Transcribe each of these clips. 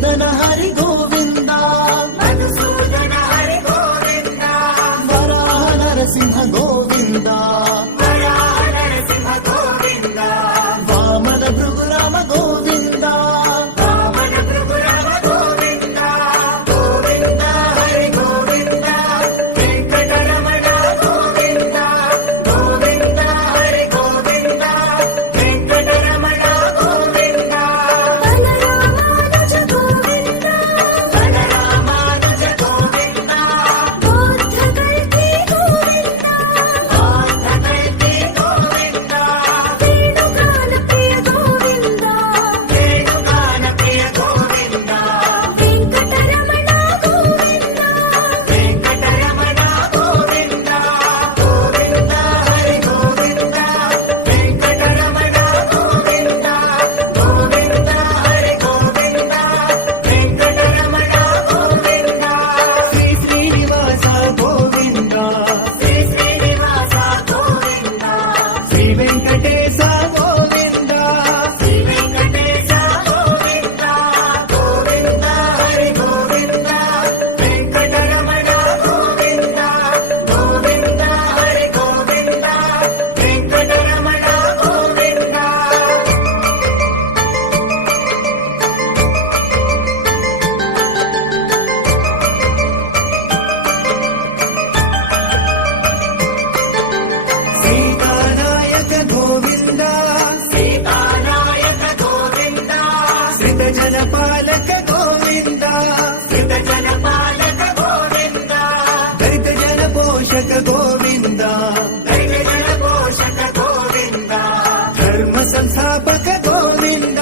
మధుసూదన హరి గోవింద మధుసూదన హరి గోవింద వరాహ నరసింహ గోవింద వరాహ నరసింహ గోవింద వామన భృగురామ గోవింద వామన భృగురామ గోవింద గోవింద హరి గోవింద వెంకటరమణ గోవింద గోవింద హరి గోవింద వెంకటరమణ గోవింద బలరామానుజ గోవింద బలరామానుజ గోవింద బోద్ధకల్కి గోవింద బోద్ధకల్కి గోవింద వేణుగాన ప్రియ గోవింద వేణుగాన ప్రియ గోవింద వెంకటరమణ గోవింద వెంకటరమణ గోవింద గోవింద హరి గోవింద వెంకటరమణ గోవింద గోవింద హరి గోవింద వెంకటరమణ గోవింద శ్రీ శ్రీనివాస గోవింద శ్రీ శ్రీనివాస గోవింద శ్రీ వెంకటేశ గోవింద శ్రీ వెంకటేశ గోవింద గోవింద హరి గోవింద వెంకటరమణ గోవింద గోవింద హరి గోవింద వెంకటరమణ గోవింద సీతానాయక గోవింద సీతానాయక గోవింద శ్రితజన పాలక గోవింద శ్రితజన పాలక గోవింద దళిత జన పోషక గోవింద దైవజన పోషక గోవింద ధర్మ సంస్థాపక గోవింద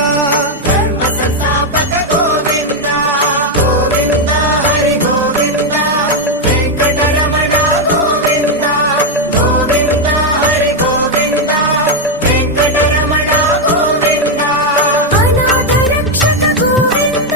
ధర్మ సంస్థాపక గోవింద గోవింద హరి గోవింద వెంకటరమణ గోవింద గోవింద హరి గోవింద వెంకటరమణ గోవింద అనాథ రక్షక గోవింద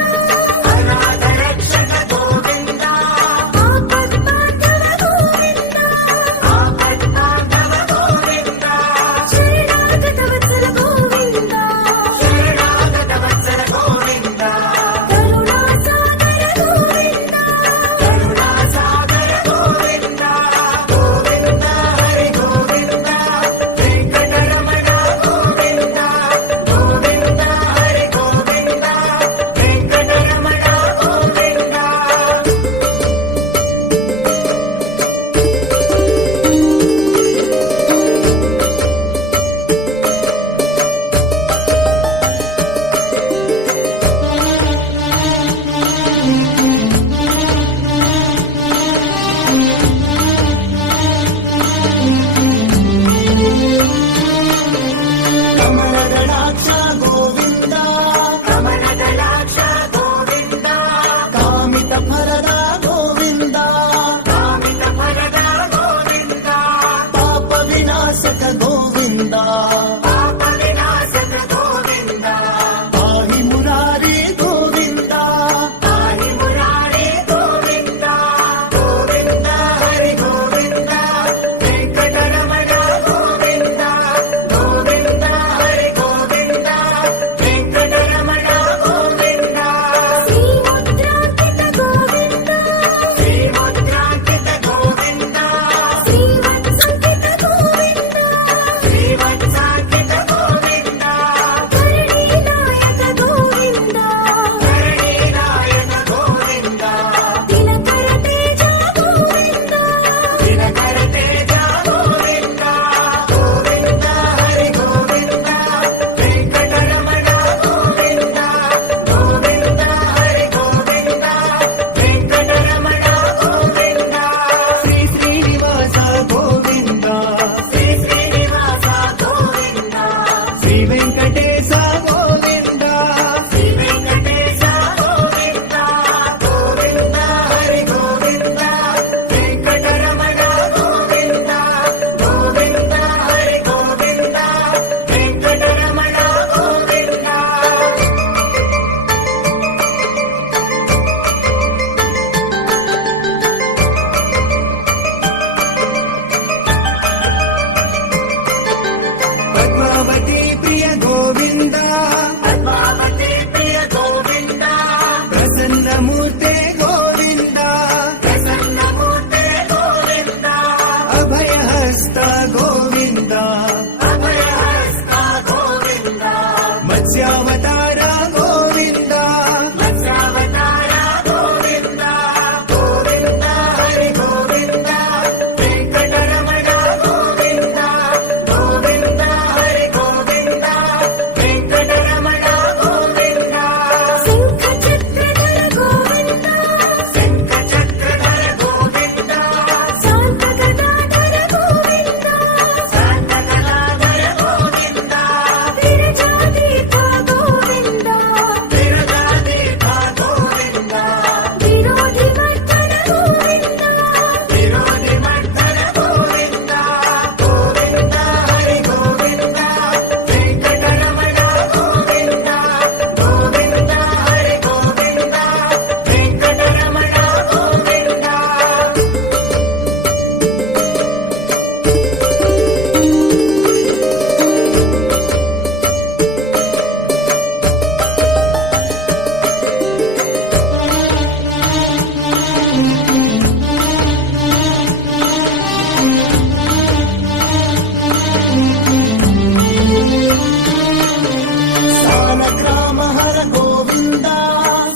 గోవింద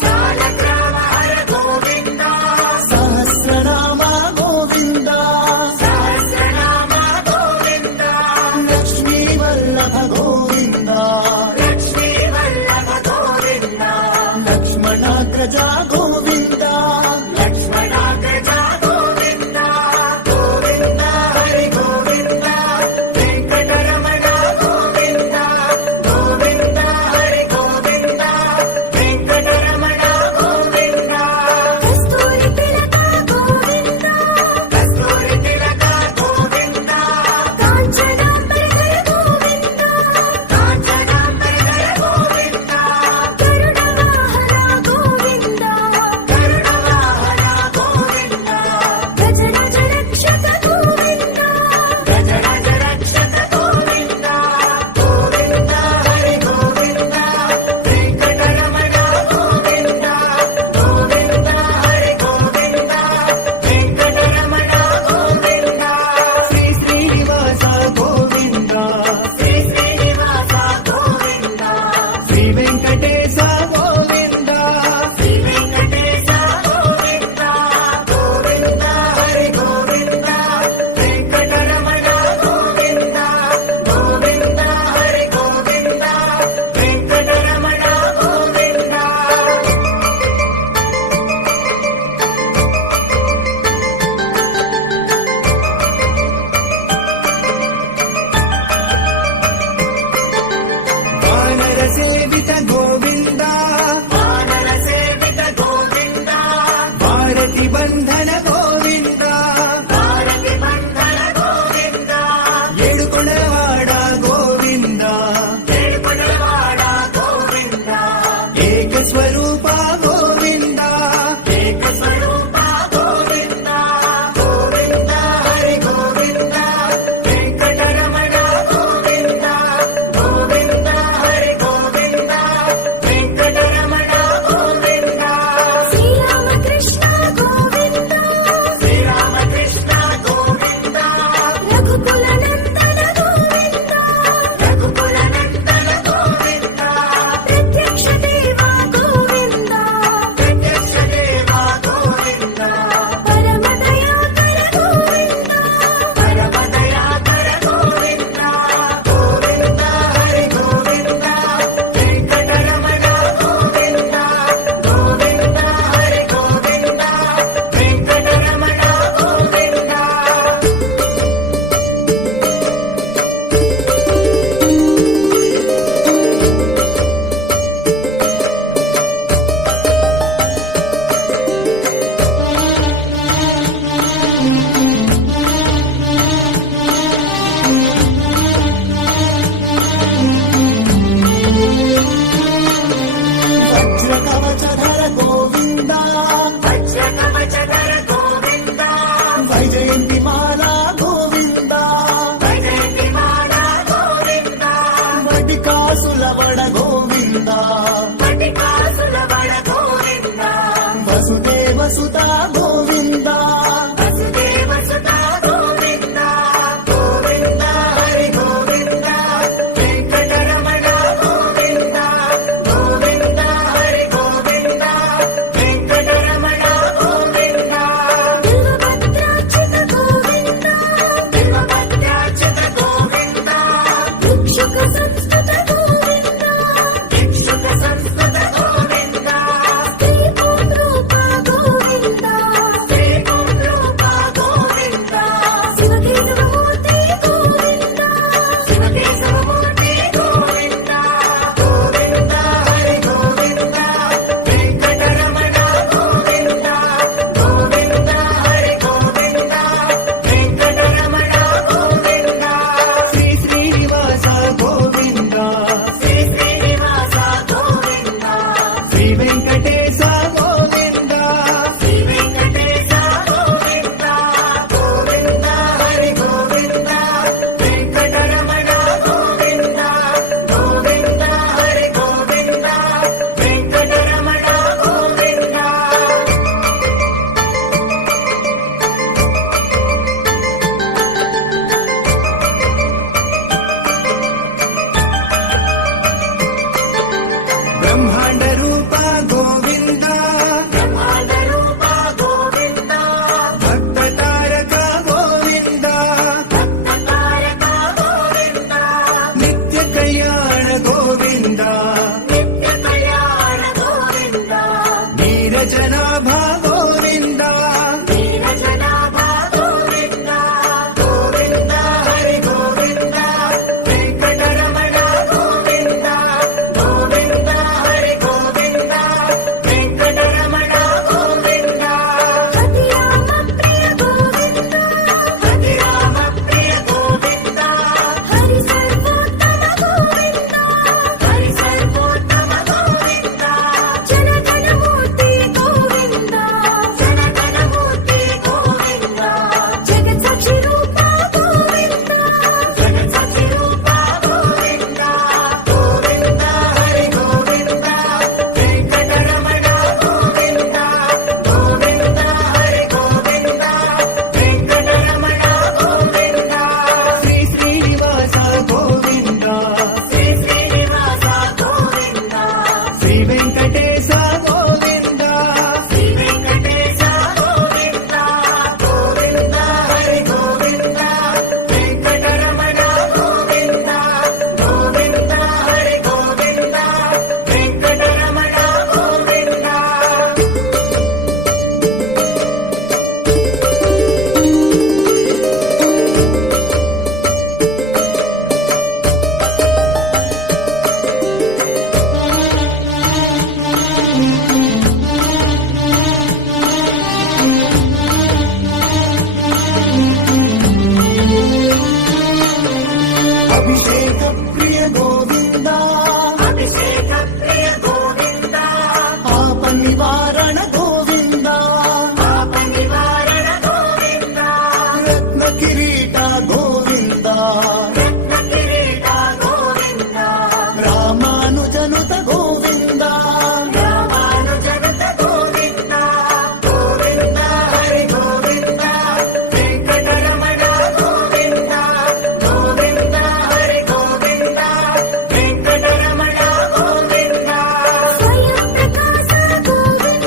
సాలగ్రామ హర గోవింద సహస్రనామ గోవింద సహస్రనామ గోవింద లక్ష్మీ వల్లభ గోవింద లక్ష్మీ వల్లభ గోవింద లక్ష్మణాగ్రజ గోవింద లక్ష్మణాగ్రజ గోవింద గోవింద హరి గోవింద వెంకటరమణ గోవింద గోవింద హరి గోవింద వెంకటరమణ గోవింద కస్తూరి తిలక గోవింద కస్తూరి తిలక గోవింద కాంచనాంబర గోవింద కాంచనాంబర గోవింద కరుణవాహన గోవింద కరుణవాహన గోవింద గజరాజ రక్షక గోవింద గజరాజ రక్షక గోవింద గోవింద హరి గోవింద వెంకటరమణ గోవింద గోవింద హరి గోవింద వెంకటరమణ గోవింద శ్రీ శ్రీనివాస గోవింద శ్రీ శ్రీనివాస గోవింద శ్రీ వెంకటేశ గోవింద శ్రీ వెంకటేశ గోవింద గోవింద హరి గోవింద వెంకటరమణ గోవింద గోవింద హరి గోవింద వెంకటరమణ గోవింద వానర సేవిత గోవింద వానర సేవిత గోవింద భారతి బంధన గోవింద భారతి బంధన గోవింద ఏడుకొండవాడ గోవింద ఏడుకొండలవాడ గోవింద ఏక స్వరూప గోవింద ఏక స్వరూప గోవింద గోవింద హరి గోవింద వెంకటరమణ గోవింద గోవింద హరి గోవింద వెంకటరమణ గోవింద శ్రీరామకృష్ణ గోవింద శ్రీరామకృష్ణ గోవింద రఘుకుల నందన గోవింద రఘుకుల నందన గోవింద ప్రత్యక్ష దేవా గోవింద ప్రత్యక్ష దేవ గోవింద పరమ దయాకర గోవింద పరమ దయాకర గోవింద గోవింద హరి గోవింద వెంకటరమణ గోవింద గోవింద హరి గోవింద వెంకటరమణ గోవింద వజ్ర కవచధర గోవింద వజ్ర కవచధర గోవింద వైజయంతి మాల గోవింద వైజయంతి మాల గోవింద వటికాసుల వడ గోవింద పటికాసుల బడ గోవింద వసుదేవ సుత గోవింద వసుదేవ సుత గోవింద గోవింద హరి గోవింద వెంకటరమణ గోవింద గోవింద హరి గోవింద వెంకటరమణ గోవింద బిల్వపత్రార్చిత గోవింద బిల్వపత్రార్చిత గోవింద భిక్షుక సంస్కృత గోవింద భిక్షుక సంస్కృత గోవింద స్త్రీ రూప గోవింద శ్రీ రూప గోవింద శివకేశవమూర్తి గోవింద శివకేశవమూర్తి గోవింద గోవింద హరి గోవింద వెంకటరమణ గోవింద గోవింద హరి గోవింద వెంకటరమణ గోవింద శ్రీ శ్రీనివాస గోవింద శ్రీ శ్రీనివాస గోవింద శ్రీ వెంకటేశ గోవింద శ్రీ వెంకటేశ గోవింద గోవింద హరి గోవింద వెంకటరమణ గోవింద గోవింద హరి గోవింద వెంకటరమణ గోవింద బ్రహ్మాండ రూప నీరజనాభ గోవింద నీరజనాభ గోవింద గోవింద హరి గోవింద వెంకటరమణ గోవింద గోవింద హరి గోవింద వెంకటరమణ గోవింద హరిరామ ప్రియ గోవింద హరిరామ ప్రియ గోవింద హరి సర్వోత్తమ గోవింద హరి సర్వోత్తమ గోవింద జనగణమూర్తి గోవింద జనగణమూర్తి గోవింద జగత్సాక్షి రూప గోవింద జగత్సఖి రూప గోవింద గోవింద హరి గోవింద వెంకటరమణ గోవింద గోవింద హరి గోవింద వెంకటరమణ గోవింద శ్రీ శ్రీనివాస గోవింద శ్రీ శ్రీనివాస గోవింద శ్రీ వెంకటేశ గోవింద శ్రీ వెంకటేశ గోవింద గోవింద హరి గోవింద వెంకటరమణ గోవింద గోవింద హరి గోవింద వెంకటరమణ గోవింద అభిషేక ప్రియ గోవింద అభిషేక ప్రియ గోవింద పాప నివారణ గోవింద పాప నివారణ గోవింద రత్న కిరీట గోవింద రత్న కిరీట గోవింద రామానుజనుత గోవింద రామానుజగత గోవింద గోవింద హరి గోవింద వెంకటరమణ గోవింద గోవింద హరి గోవింద వెంకటరమణ గోవింద స్వయం ప్రకాశ గోవింద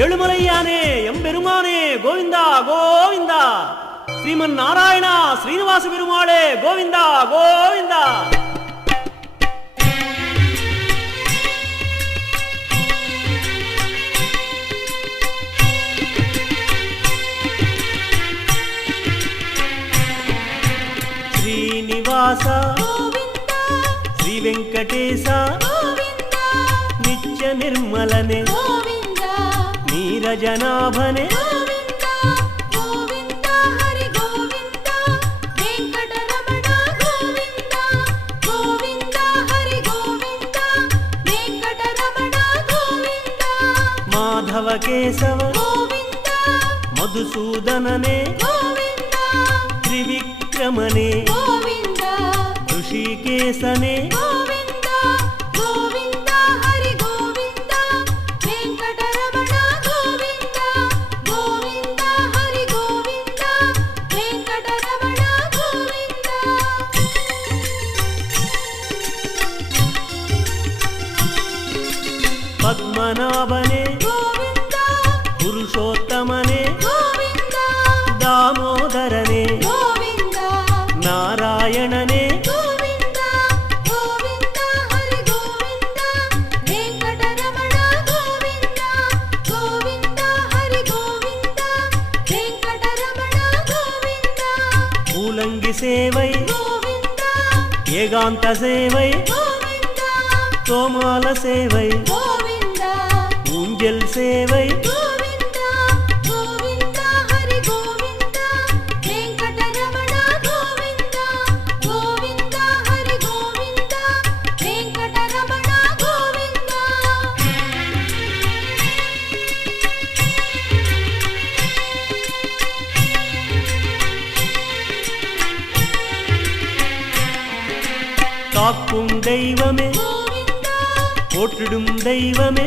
ஏழுமலையானே எம்பெருமானே கோவிந்தா கோவிந்தா. ஸ்ரீமன் நாராயண ஸ்ரீனிவாச பெருமாளே கோவிந்தா கோவிந்தா. శ్రీనివాస శ్రీ వెంకటేశ నిత్య నిర్మలనే నీరజనాభనే మాధవ కేశవ మధుసూదననే త్రివిక్రమనే ఋషికేశనే పద్మనాభనే పురుషోత్తమనే దామోదరనే నారాయణనే மூலங்கி சேவை ஏகாந்த சேவை கோமால சேவை ஊஞ்சல் சேவை காக்கும் தெய்வமே போற்றிடும் தெய்வமே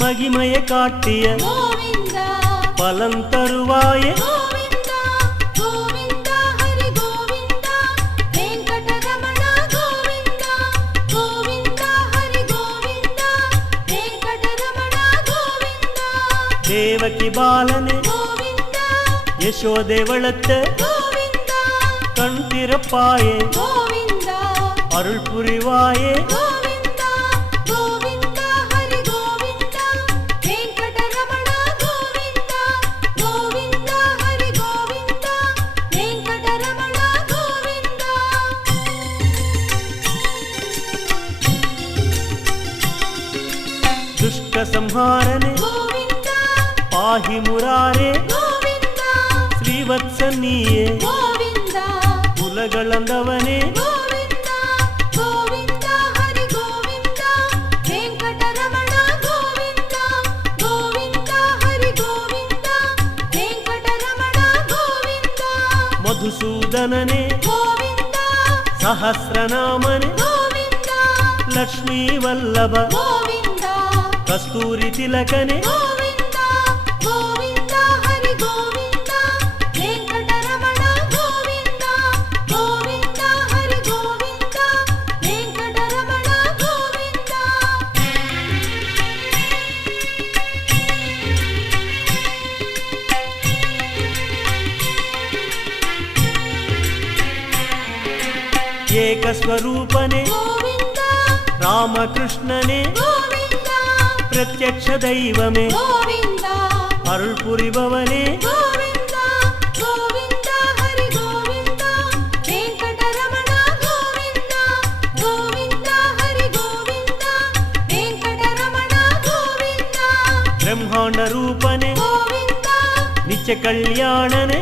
மகிமைய காட்டிய பலன் தருவாயே தேவகி பாலனே யசோதை வளர்த்த கண் திறப்பாயே அருள் புரிவாயே ದುಷ್ಟ ಸಂಹಾರನೆ ಪಾಹಿ ಮುರಾರೆ ಶ್ರೀವತ್ಸ ನೀಯೇ ಕುಲಗಳಂದವನೇ మధుసూదననే సహస్రనామనే లక్ష్మీ వల్లభ కస్తూరి తిలకనే ఏకస్వరూపనే రామకృష్ణనే ప్రత్యక్ష దైవమే అరుள் புரிபவனே ಬ್ರಹ್ಮಾಂಡ ರೂಪನೆ ನಿತ್ಯ ಕಲ್ಯಾಣನೆ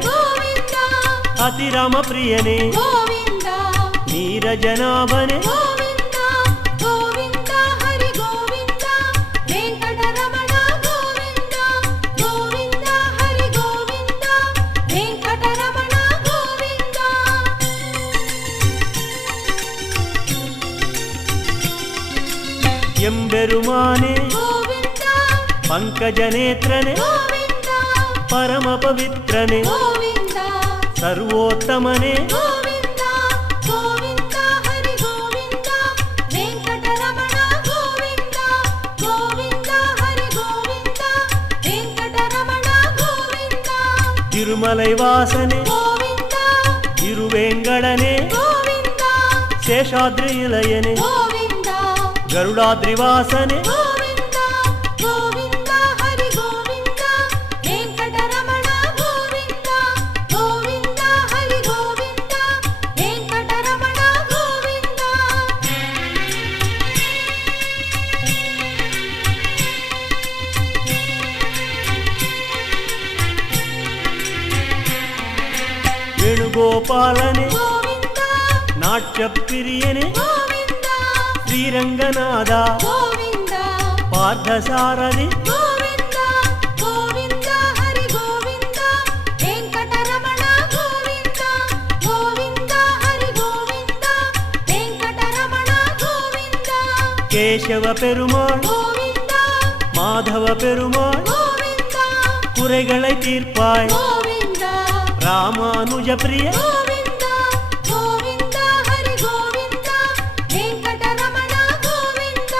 ಅತಿರಾಮ ಪ್ರಿಯನೇ ನೀರಜನಾಭನೆ ಎಂಬೆರುಮಾನೆ ಪಂಕಜನೇತ್ರನೆ ಪರಮ ಪವಿತ್ರನೆ ಸರ್ವೋತ್ತಮನೆ திருமலை வாசனே గోవింద తిరువేంగళనే గోవింద శేషాద్రి నిలయనే గోవింద గరుడాద్రి వాసనే గోవింద గోవింద హరి గోవింద వెంకటరమణ గోవింద గోవింద హరి గోవింద వెంకటరమణ గోవింద వేణుగోపాలనే గోవింద నాట్యప్రియనే గోవింద శ్రీరంగనాథ గోవింద పార్థసారథి గోవింద గోవింద హరి గోవింద వెంకటరమణ గోవింద గోవింద హరి గోవింద వెంకటరమణ గోవింద కేశవ పెరుమాళ్ గోవింద மாதவ பெருமாள் గోవింద குறைகளை தீர்ப்பாய் గోవింద ராமானுஜ பிரிய గోవింద గోవింద హరి గోవింద వెంకటరమణ గోవింద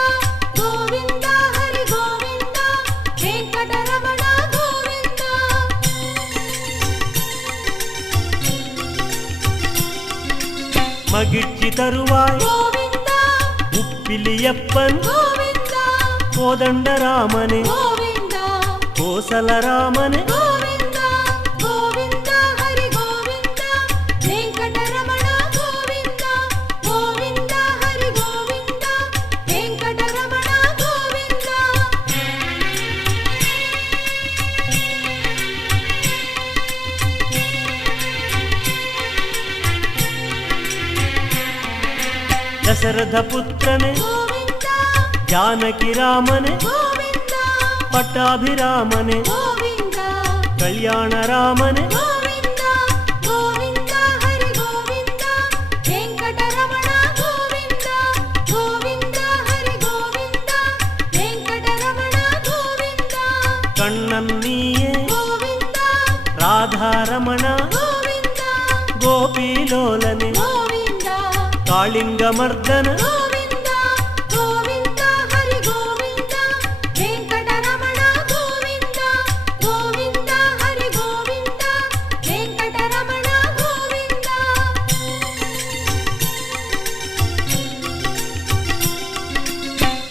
గోవింద హరి గోవింద వెంకటరమణ గోవింద மகிழ்ச்சி தருவாய் గోవింద உப்பிலியப்பன் గోవింద கோதண்டராமனே గోవింద கோசலராமனே గోవింద గోవింద హరి గోవింద వెంకటరమణ గోవింద గోవింద హరి గోవింద వెంకటరమణ గోవింద దశరథ పుత్రనే గోవింద జానకి రామనే గోవింద పట్టాభిరామనే గోవింద కళ్యాణ రామనే గోవింద గోవింద హరి గోవింద వెంకటరమణ గోవింద గోవింద హరి గోవింద వెంకటరమణ గోవింద కண்ணన్ నీయే గోవింద రాధారమణ గోవింద గోపీలోలనే గోవింద కాళింగమర్దన గోవింద గోవింద హరి గోవింద వెంకటరమణ గోవింద గోవింద హరి గోవింద వెంకటరమణ గోవింద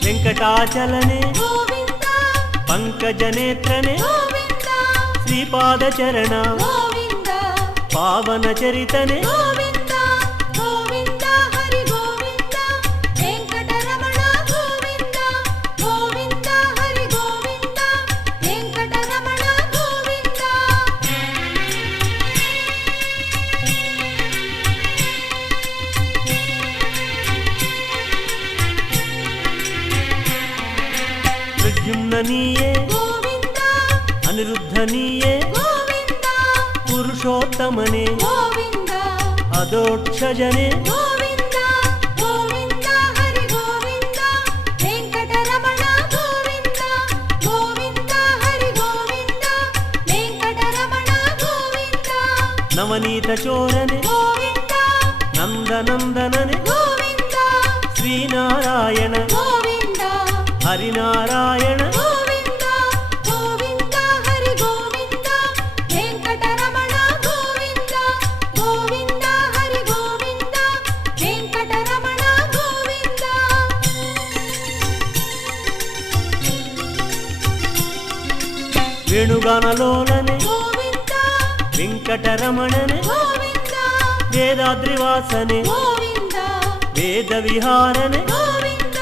వెంకటాచలనే గోవింద పంకజనేత్రనే గోవింద శ్రీపాదచరణ గోవింద పావన చరితనే గోవింద గోవింద హరి గోవింద వెంకటరమణ గోవింద గోవింద హరి గోవింద వెంకటరమణ గోవింద ప్రద్యుమ్న నీయే గోవింద అనిరుద్ధ నీయే గోవింద పురుషోత్తమనే గోవింద అదోక్షజనే గోవింద గోవింద హరి గోవింద వెంకటరమణ గోవింద గోవింద హరి గోవింద వెంకటరమణ గోవింద నవనీత చోరనే గోవింద నందనందననే గోవింద శ్రీనారాయణ గోవింద హరినారాయణ గోవింద గోవింద హరి గోవింద వెంకటరమణ గోవింద గోవింద హరి గోవింద వెంకటరమణ గోవింద వేణుగానలోలనే గోవింద వెంకటరమణనే గోవింద వేదాద్రివాసనే గోవింద వేద విహారనే గోవింద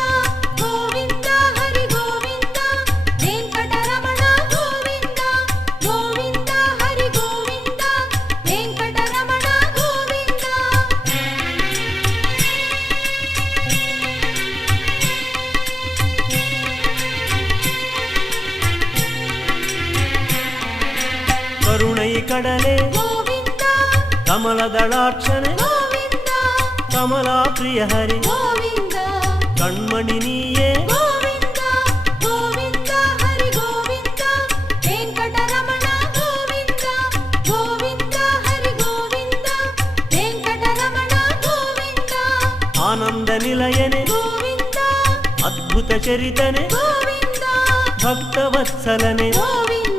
గోవింద హరి గోవింద వెంకటరమణ గోవింద గోవింద హరి గోవింద వెంకటరమణ గోవింద కరుణై కడలే గోవింద కమలదళాక్షనే గోవింద కమలా ప్రియ హరి గోవింద కణ్మణి నీయే గోవింద గోవింద హరి గోవింద వెంకటరమణ గోవింద గోవింద హరి గోవింద వెంకటరమణ గోవింద ఆనంద నిలయనే గోవింద అద్భుత చరితనే గోవింద భక్తవత్సలనే గోవింద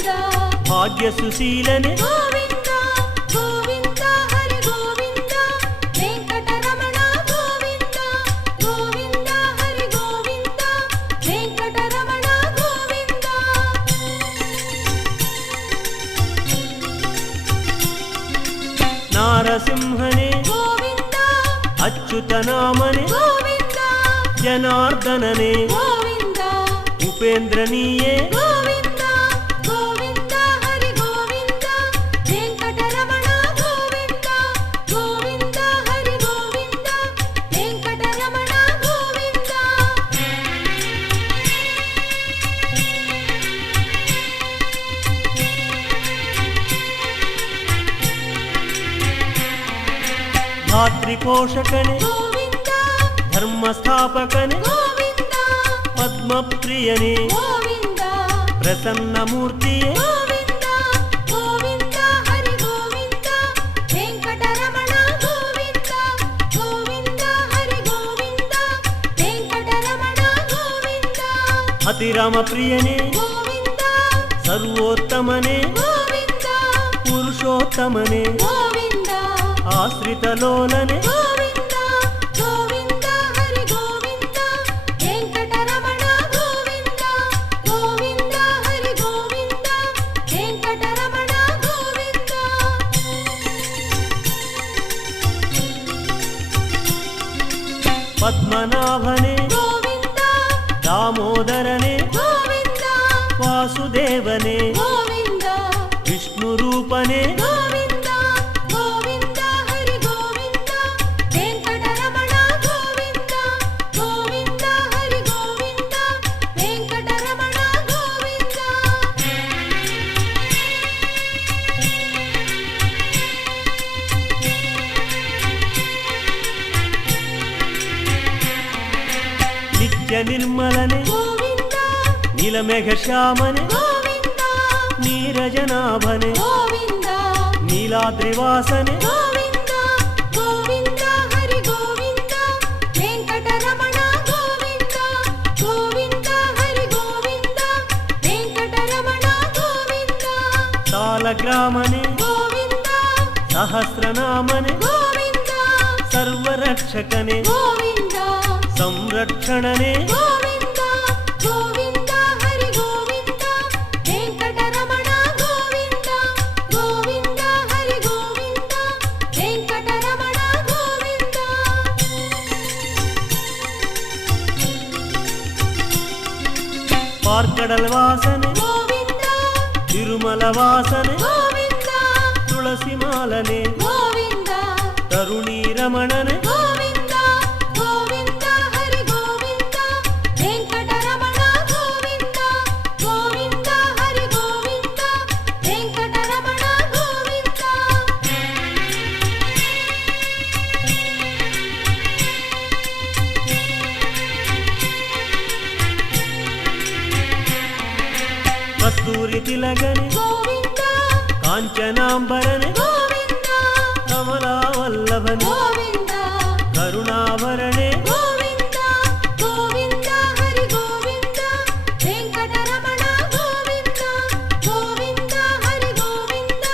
భాగ్య సుశీలనే గోవింద ನಾರಸಿಂಹನೇ ಗೋವಿಂದ ಅಚ್ಯುತನಾಮನೆ ಗೋವಿಂದ ಜನಾರ್ದನನೇ ಗೋವಿಂದ ಉಪೇಂದ್ರ ನೀಯೇ ಗೋವಿಂದ ಗೋವಿಂದ ಹರಿ ಗೋವಿಂದ ವೆಂಕಟರಮಣ ಗೋವಿಂದ ಗೋವಿಂದ ಹರಿ ಗೋವಿಂದ ವೆಂಕಟರಮಣ ಗೋವಿಂದ ಭಾತೃಪೋಷಕನೇ ಗೋವಿಂದ ಧರ್ಮ ಸ್ಥಾಪಕನೇ ಗೋವಿಂದ ಪದ್ಮಪ್ರಿಯನೇ ಗೋವಿಂದ ಪ್ರಸನ್ನ ಮೂರ್ತಿಯೇ ಗೋವಿಂದ ಗೋವಿಂದ ಹರಿ ಗೋವಿಂದ ವೆಂಕಟರಮಣ ಗೋವಿಂದ ಗೋವಿಂದ ಹರಿ ಗೋವಿಂದ ವೆಂಕಟರಮಣ ಗೋವಿಂದ ಅತಿರಾಮ ಪ್ರಿಯನೇ ಗೋವಿಂದ ಸರ್ವೋತ್ತಮನೇ ಗೋವಿಂದ ಪುರುಷೋತ್ತಮನೇ ಗೋವಿಂದ ಆಶ್ರಿತ ಲೋಲನೆ ಗೋವಿಂದ ಗೋವಿಂದ ಹರಿ ಗೋವಿಂದ ವೆಂಕಟರಮಣ ಗೋವಿಂದ ಗೋವಿಂದ ಹರಿ ಗೋವಿಂದ ವೆಂಕಟರಮಣ ಗೋವಿಂದ ಪದ್ಮನಾಭನೇ ಗೋವಿಂದ ದಾಮೋದರನೇ ಗೋವಿಂದ ವಾಸುದೇವನೇ ಗೋವಿಂದ ವಿಷ್ಣು ರೂಪನೇ ಗೋವಿಂದ ಗೋವಿಂದ ಹರಿ ಗೋವಿಂದ ವೆಂಕಟರಮಣ ಗೋವಿಂದ ಗೋವಿಂದ ಹರಿ ಗೋವಿಂದ ವೆಂಕಟರಮಣ ಗೋವಿಂದ ನಿತ್ಯ ನಿರ್ಮಲನೆ ಗೋವಿಂದ ನೀಲಮೇಘ ಶ್ಯಾಮನೆ ಗೋವಿಂದ ನೀರಜನಾಭನೆ ಗೋವಿಂದ ನೀಲಾದ್ರಿವಾಸನೆ ಗೋವಿಂದ ಗೋವಿಂದ ಹರಿ ಗೋವಿಂದ ವೆಂಕಟರಮಣ ಗೋವಿಂದ ಗೋವಿಂದ ಹರಿ ಗೋವಿಂದ ವೆಂಕಟರಮಣ ಗೋವಿಂದ ಸಾಲಗ್ರಾಮನೆ ಗೋವಿಂದ ಸಹಸ್ರನಾಮನೆ ಗೋವಿಂದ ಸರ್ವರಕ್ಷಕನೆ ಗೋವಿಂದ ಸಂರಕ್ಷಣನೆ ಗೋವಿಂದ ಗೋವಿಂದ ಹರಿ ಗೋವಿಂದ ವೆಂಕಟರಮಣ ಗೋವಿಂದ ಗೋವಿಂದ ಹರಿ ಗೋವಿಂದ ವೆಂಕಟರಮಣ ಗೋವಿಂದ ಪಾರ್ಕಡಲ್ ವಾಸನೆ ಗೋವಿಂದ ತಿರುಮಲ ವಾಸನೆ ಗೋವಿಂದ ತುಳಸಿ ಮಾಲನೆ ಗೋವಿಂದ ತರುಣೀ ರಮಣನೆ ಗೋವಿಂದ ಗೋವಿಂದ ಹರಿ ಗೋವಿಂದ ವೆಂಕಟರಮಣ ಗೋವಿಂದ ಗೋವಿಂದ ಹರಿ ಗೋವಿಂದ ವೆಂಕಟರಮಣ ಗೋವಿಂದ ಕಸ್ತೂರಿ ತಿಲಗನೆ ಗೋವಿಂದ ಕಾಂಚನಾಂಬರನೆ ಗೋವಿಂದ ಕಮಲಾವಲ್ಲಭನೆ ಗೋವಿಂದ ಕರುಣಾಭರಣೆ ಗೋವಿಂದ ಗೋವಿಂದ ಹರಿ ಗೋವಿಂದ ವೆಂಕಟರಮಣ ಗೋವಿಂದ ಗೋವಿಂದ ಹರಿ ಗೋವಿಂದ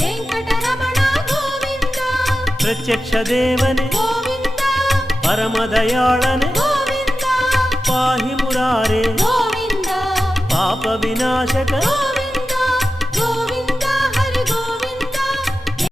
ವೆಂಕಟರಮಣ ಗೋವಿಂದ ಪ್ರತ್ಯಕ್ಷ ದೇವನೆ ಗೋವಿಂದ ಪರಮದಯಾಳನೆ ಗೋವಿಂದ ಪಾಹಿ ಮುರಾರೆ ಗೋವಿಂದ ಪಾಪ ವಿನಾಶಕ ಗೋವಿಂದ